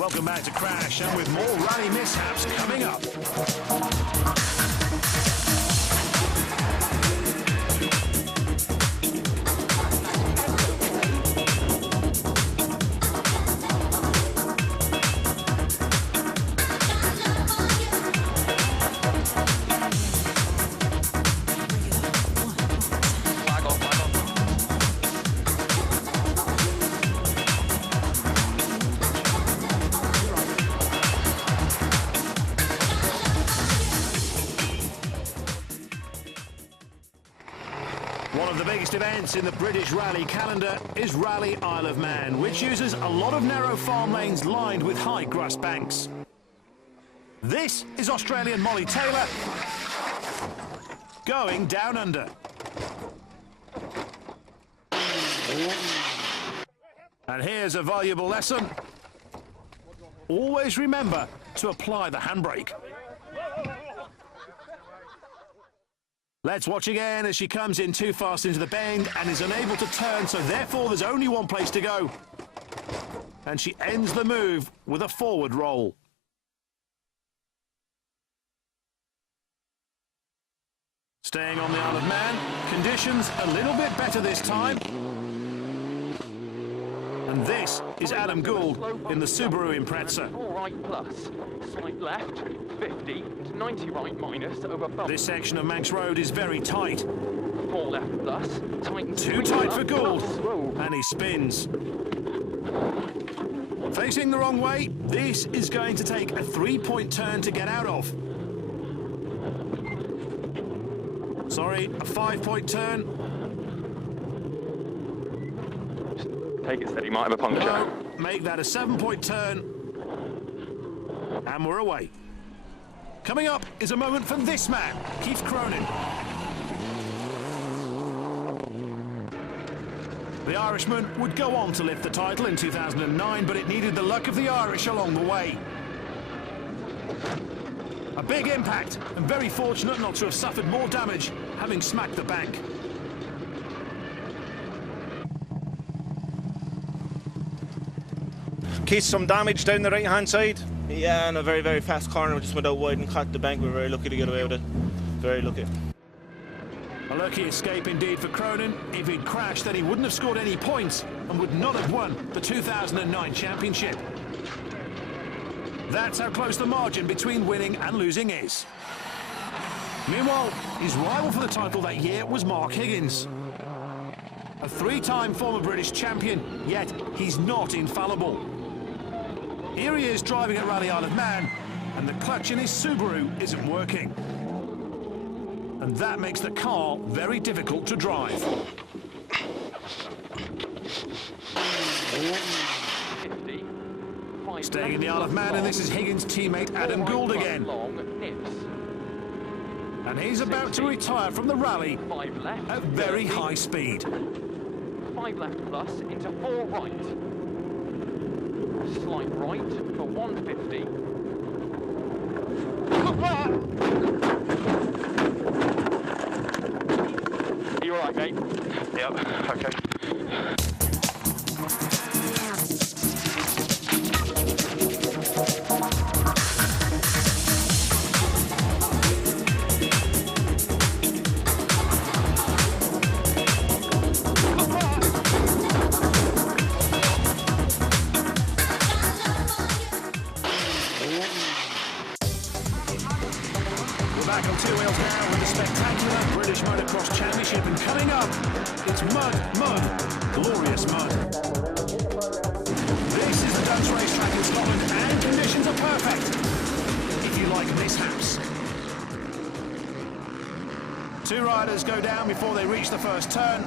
Welcome back to Crash, and with more rally mishaps coming up. One of the biggest events in the British rally calendar is Rally Isle of Man, which uses a lot of narrow farm lanes lined with high grass banks. This is Australian Molly Taylor going down under. And here's a valuable lesson. Always remember to apply the handbrake. Let's watch again as she comes in too fast into the bend and is unable to turn, so therefore there's only one place to go. And she ends the move with a forward roll. Staying on the Isle of Man, conditions a little bit better this time. And this is Adam Gould in the Subaru Impreza. 4 right plus, slight left, 50 to 90 right minus over bump. This section of Manx Road is very tight. 4 left plus, tight. Too tight for Gould, and he spins. Facing the wrong way, this is going to take a 3-point turn to get out of. Sorry, a 5-point turn. Take it steady, might have a puncture. No, make that a 7-point turn. And we're away. Coming up is a moment for this man, Keith Cronin. The Irishman would go on to lift the title in 2009, but it needed the luck of the Irish along the way. A big impact, and very fortunate not to have suffered more damage, having smacked the bank. Keith, some damage down the right-hand side. Yeah, and a very, very fast corner. We just went out wide and caught the bank. We were very lucky to get away with it. Very lucky. A lucky escape indeed for Cronin. If he'd crashed, then he wouldn't have scored any points and would not have won the 2009 championship. That's how close the margin between winning and losing is. Meanwhile, his rival for the title that year was Mark Higgins. A 3-time former British champion, yet he's not infallible. Here he is driving at Rally Isle of Man, and the clutch in his Subaru isn't working. And that makes the car very difficult to drive. 50. Staying in the Isle of Man, and this is Higgins' teammate Adam Gould again. And he's about to retire from the rally 5 left, at very high speed. 5 left plus into 4 right. Slight right for 150. Are you alright, mate? Yep, okay. Back on 2 wheels now with the spectacular British Motocross Championship, and coming up, it's mud, glorious mud. This is the Duns racetrack in Scotland, and conditions are perfect if you like mishaps. 2 riders go down before they reach the first turn.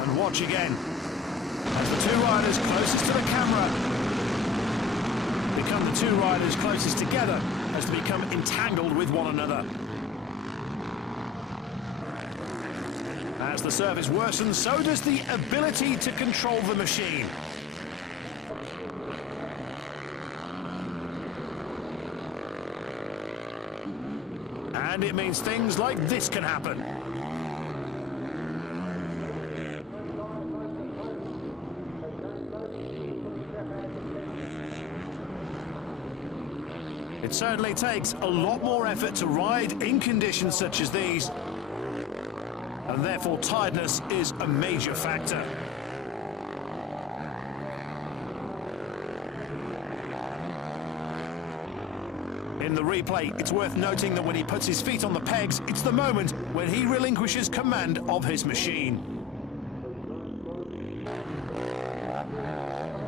And watch again. As the 2 riders closest to the camera become the 2 riders closest together as they become entangled with one another. As the surface worsens, so does the ability to control the machine. And it means things like this can happen. It certainly takes a lot more effort to ride in conditions such as these, and therefore tiredness is a major factor. In the replay, it's worth noting that when he puts his feet on the pegs, it's the moment when he relinquishes command of his machine.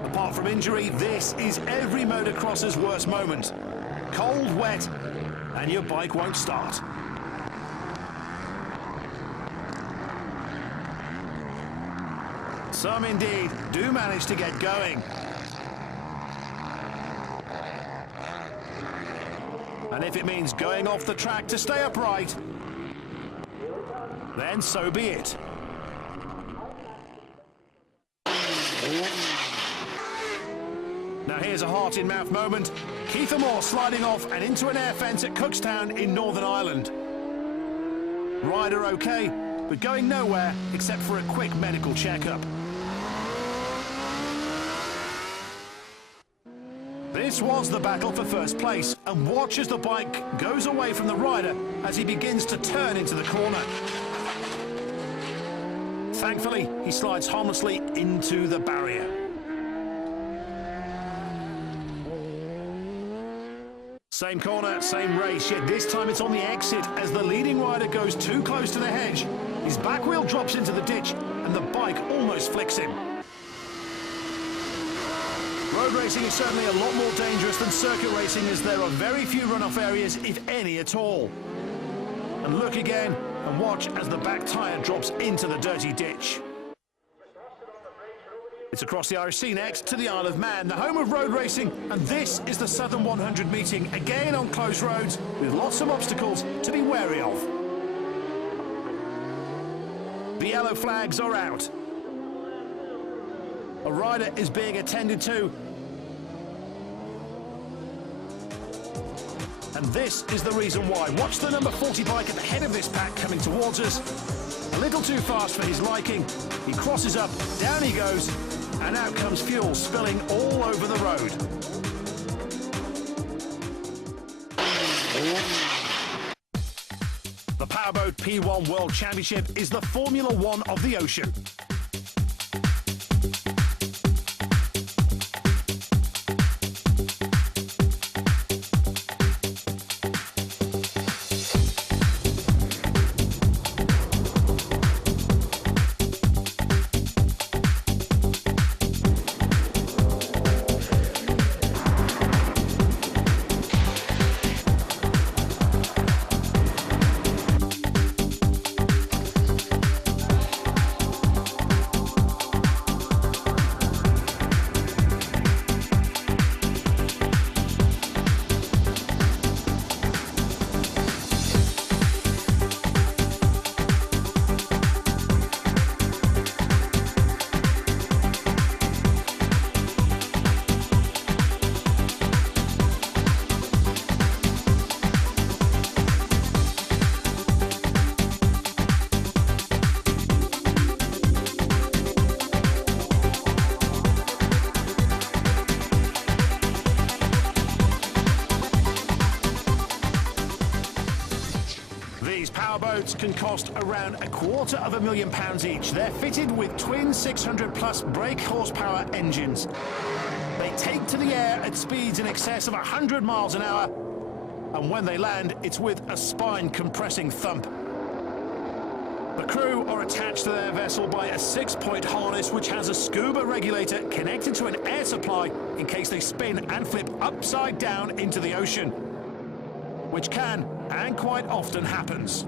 Apart from injury, this is every motocrosser's worst moment. Cold, wet, and your bike won't start. Some indeed do manage to get going. And if it means going off the track to stay upright, then so be it. Now here's a heart-in-mouth moment. Keith Moore sliding off and into an air fence at Cookstown in Northern Ireland. Rider okay, but going nowhere except for a quick medical checkup. This was the battle for first place, and watch as the bike goes away from the rider as he begins to turn into the corner. Thankfully, he slides harmlessly into the barrier. Same corner, same race, yet this time it's on the exit as the leading rider goes too close to the hedge. His back wheel drops into the ditch, and the bike almost flicks him. Road racing is certainly a lot more dangerous than circuit racing, as there are very few runoff areas, if any at all. And look again, and watch as the back tyre drops into the dirty ditch. It's across the Irish Sea next to the Isle of Man, the home of road racing, and this is the Southern 100 meeting, again on close roads, with lots of obstacles to be wary of. The yellow flags are out. A rider is being attended to. And this is the reason why. Watch the number 40 bike at the head of this pack coming towards us. A little too fast for his liking. He crosses up, down he goes, and out comes fuel spilling all over the road. The Powerboat P1 World Championship is the Formula One of the ocean. Powerboats can cost around £250,000 each. They're fitted with twin 600-plus brake horsepower engines. They take to the air at speeds in excess of 100 miles an hour, and when they land, it's with a spine-compressing thump. The crew are attached to their vessel by a 6-point harness which has a scuba regulator connected to an air supply in case they spin and flip upside down into the ocean, which can and quite often happens.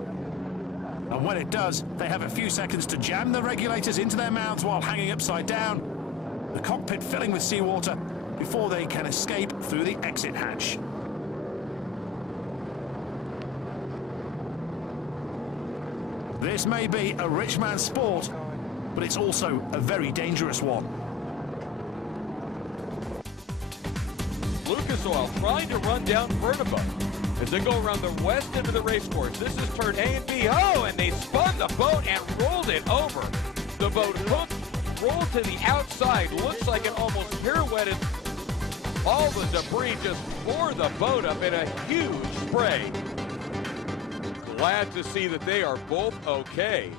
And when it does, they have a few seconds to jam the regulators into their mouths while hanging upside down, the cockpit filling with seawater, before they can escape through the exit hatch. This may be a rich man's sport, but it's also a very dangerous one. Lucas Oil trying to run down Vertibo as they go around the west end of the race course. This is turn A and B. Oh, and they spun the boat and rolled it over. The boat hooked, rolled to the outside. Looks like it almost pirouetted All the debris just tore the boat up in a huge spray. Glad to see that they are both okay.